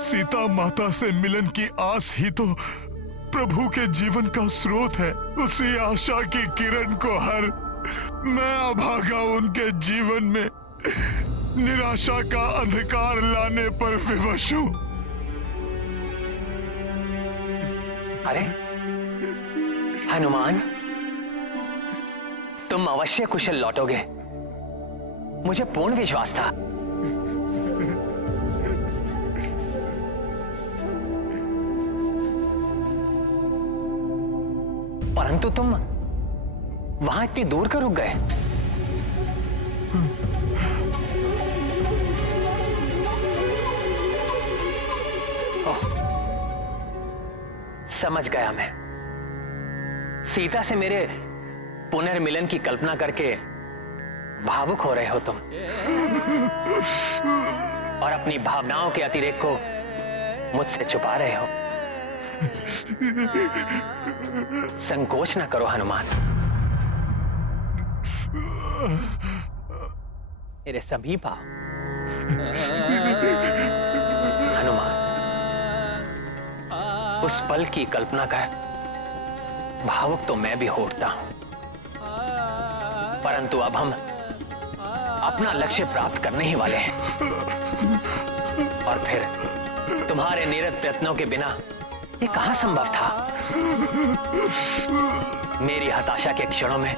सीता माता से मिलन की आस ही तो प्रभु के जीवन का स्रोत है। उसी आशा की किरण को हर मैं अभागा उनके जीवन में निराशा का अंधकार लाने पर विवश हूं। अरे हनुमान, तुम अवश्य कुशल लौटोगे, मुझे पूर्ण विश्वास था। परंतु तुम वहां इतनी दूर क्यों रुक गए? समझ गया मैं। सीता से मेरे पुनर्मिलन की कल्पना करके भावुक हो रहे हो तुम, और अपनी भावनाओं के अतिरेक को मुझसे छुपा रहे हो। संकोच न करो हनुमान। मेरे सभी भाव हनुमान, उस पल की कल्पना कर भावुक तो मैं भी होता हूं, परंतु अब हम अपना लक्ष्य प्राप्त करने ही वाले हैं, और फिर तुम्हारे निरत प्रयत्नों के बिना ये कहां संभव था। मेरी हताशा के क्षणों में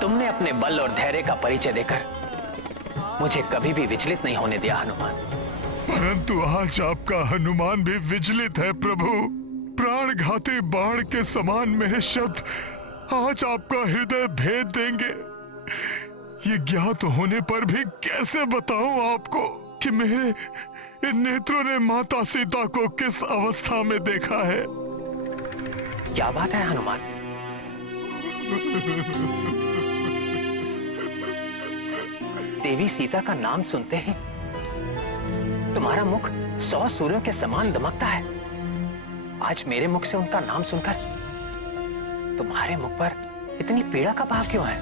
तुमने अपने बल और धैर्य का परिचय देकर मुझे कभी भी विचलित नहीं होने दिया हनुमान। परंतु आज आपका हनुमान भी विचलित है प्रभु। प्राणघाती बाण के समान मेरे शब्द आज आपका हृदय भेद देंगे। ये ज्ञात होने पर भी कैसे बताऊं आपको कि मेरे इन नेत्रों ने माता सीता को किस अवस्था में देखा है। क्या बात है हनुमान? देवी सीता का नाम सुनते ही तुम्हारा मुख 100 सूर्यों के समान दमकता है। आज मेरे मुख से उनका नाम सुनकर तुम्हारे मुख पर इतनी पीड़ा का भाव क्यों है?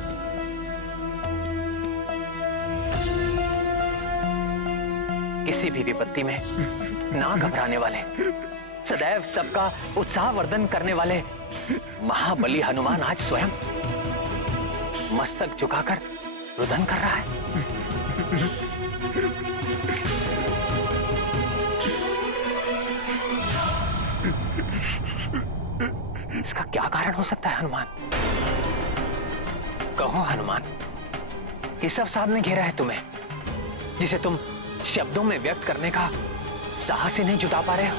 किसी भी विपत्ति में ना घबराने वाले, सदैव सबका उत्साह वर्धन करने वाले महाबली हनुमान आज स्वयं मस्तक झुकाकर रुदन कर रहा है। इसका क्या कारण हो सकता है हनुमान? कहो हनुमान, किस अवसाद ने घेरा है तुम्हें, जिसे तुम शब्दों में व्यक्त करने का साहस ही नहीं जुटा पा रहे हो?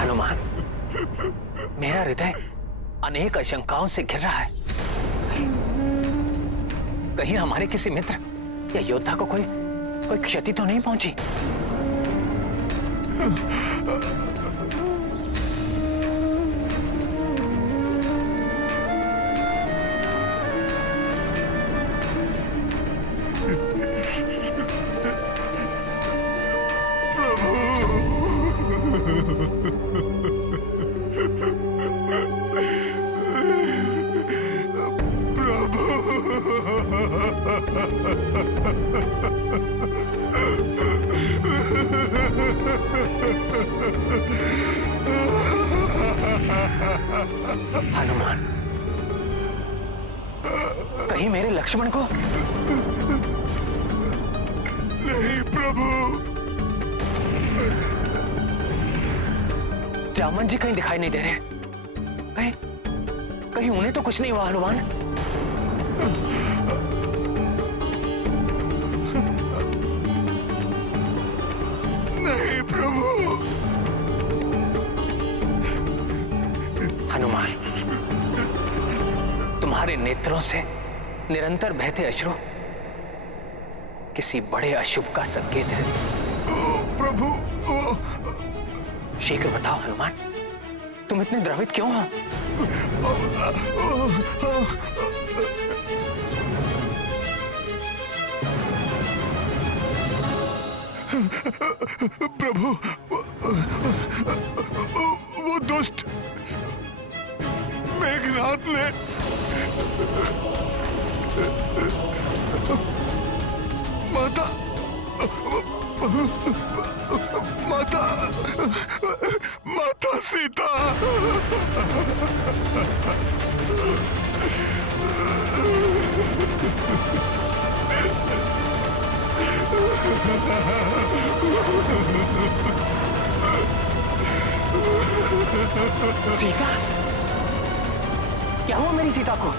हनुमान, मेरा हृदय अनेक आशंकाओं से घिर रहा है। कहीं हमारे किसी मित्र या योद्धा को कोई क्षति तो नहीं पहुंची? हनुमान, कहीं मेरे लक्ष्मण को? नहीं प्रभु। रामन जी कहीं दिखाई नहीं दे रहे। कहीं उन्हें तो कुछ नहीं हुआ हनुमान? नहीं प्रभु। हनुमान, तुम्हारे नेत्रों से निरंतर बहते अश्रु किसी बड़े अशुभ का संकेत है। प्रभु, शीघ्र बताओ हनुमान, तुम इतने द्रवित क्यों हो? प्रभु, वो दुष्ट मेघनाथ ने माता, माता, माता सीता। सीता? क्या हुआ मेरी सीता को?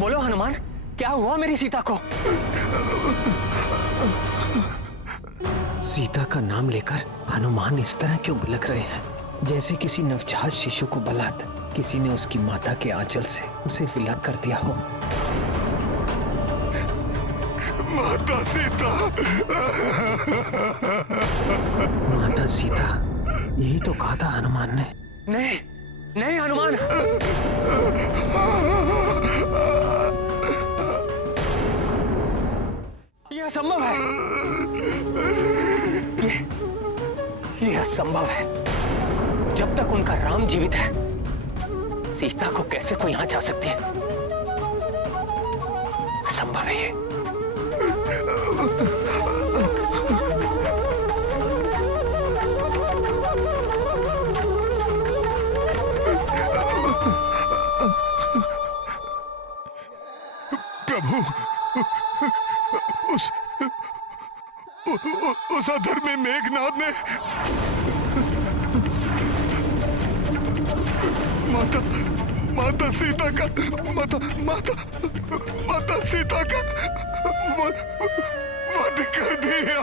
बोलो हनुमान, क्या हुआ मेरी सीता को? सीता का नाम लेकर हनुमान इस तरह क्यों बिलख रहे हैं, जैसे किसी नवजात शिशु को बलात् किसी ने उसकी माता के आंचल से उसे विलग कर दिया हो। माता सीता, माता सीता, यही तो कहा था हनुमान ने। नहीं, नहीं हनुमान, यह असंभव है। यह असंभव है। जब तक उनका राम जीवित है, सीता को कैसे कोई यहां जा सकती है? असंभव है ये। प्रभु, उस अधर्मी मेघनाद ने माता सीता का माता सीता का वध कर दिया।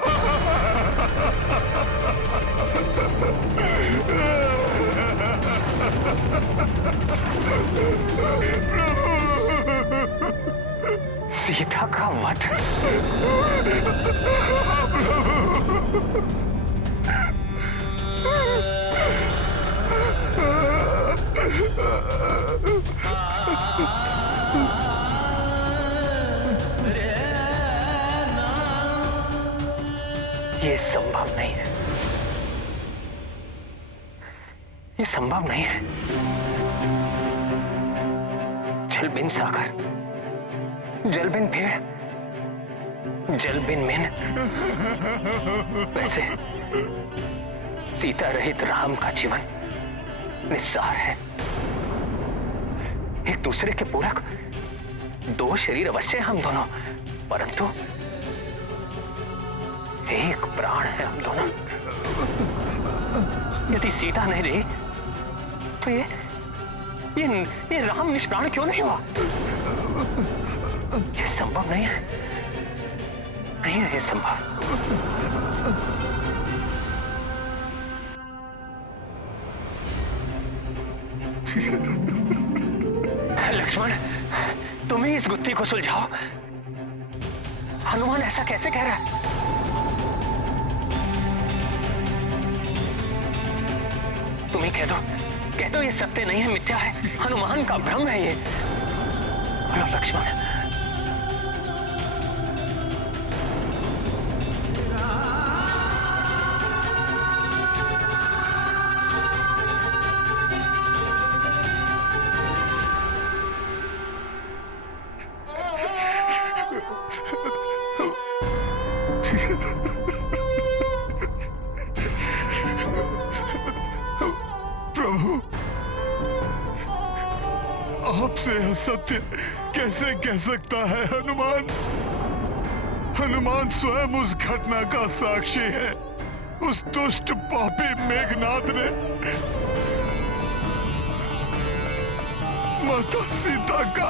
सीता का वध? ये संभव नहीं है। ये संभव नहीं है। जल बिन सागर, जल बिन पेड़, जल बिन मेन। वैसे सीता रहित राम का जीवन निस्सार है। एक दूसरे के पूरक दो शरीर अवश्य हम दोनों, परंतु एक प्राण है हम दोनों। यदि सीता नहीं रही तो ये राम निष्प्राण क्यों नहीं हुआ? ये संभव नहीं है। नहीं है ये संभव। लक्ष्मण, तुम ही इस गुत्थी को सुलझाओ। हनुमान ऐसा कैसे कह रहा है? तुम ही कह दो ये सत्य नहीं है, मिथ्या है, हनुमान का भ्रम है ये। बोलो लक्ष्मण। प्रभु, आपसे असत्य कैसे कह सकता है हनुमान? हनुमान स्वयं उस घटना का साक्षी है। उस दुष्ट पापी मेघनाद ने माता सीता का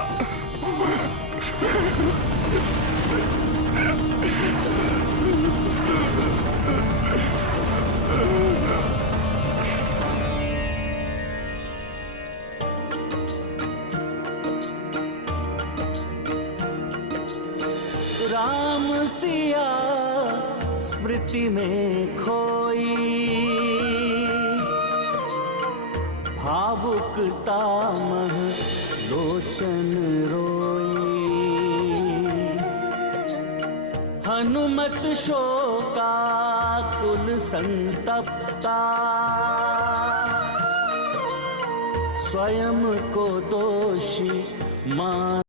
राम सिया स्मृति में खोई, भावुकता मह लोचन रोई। हनुमत शोकाकुल संतप्ता, स्वयं को दोषी मान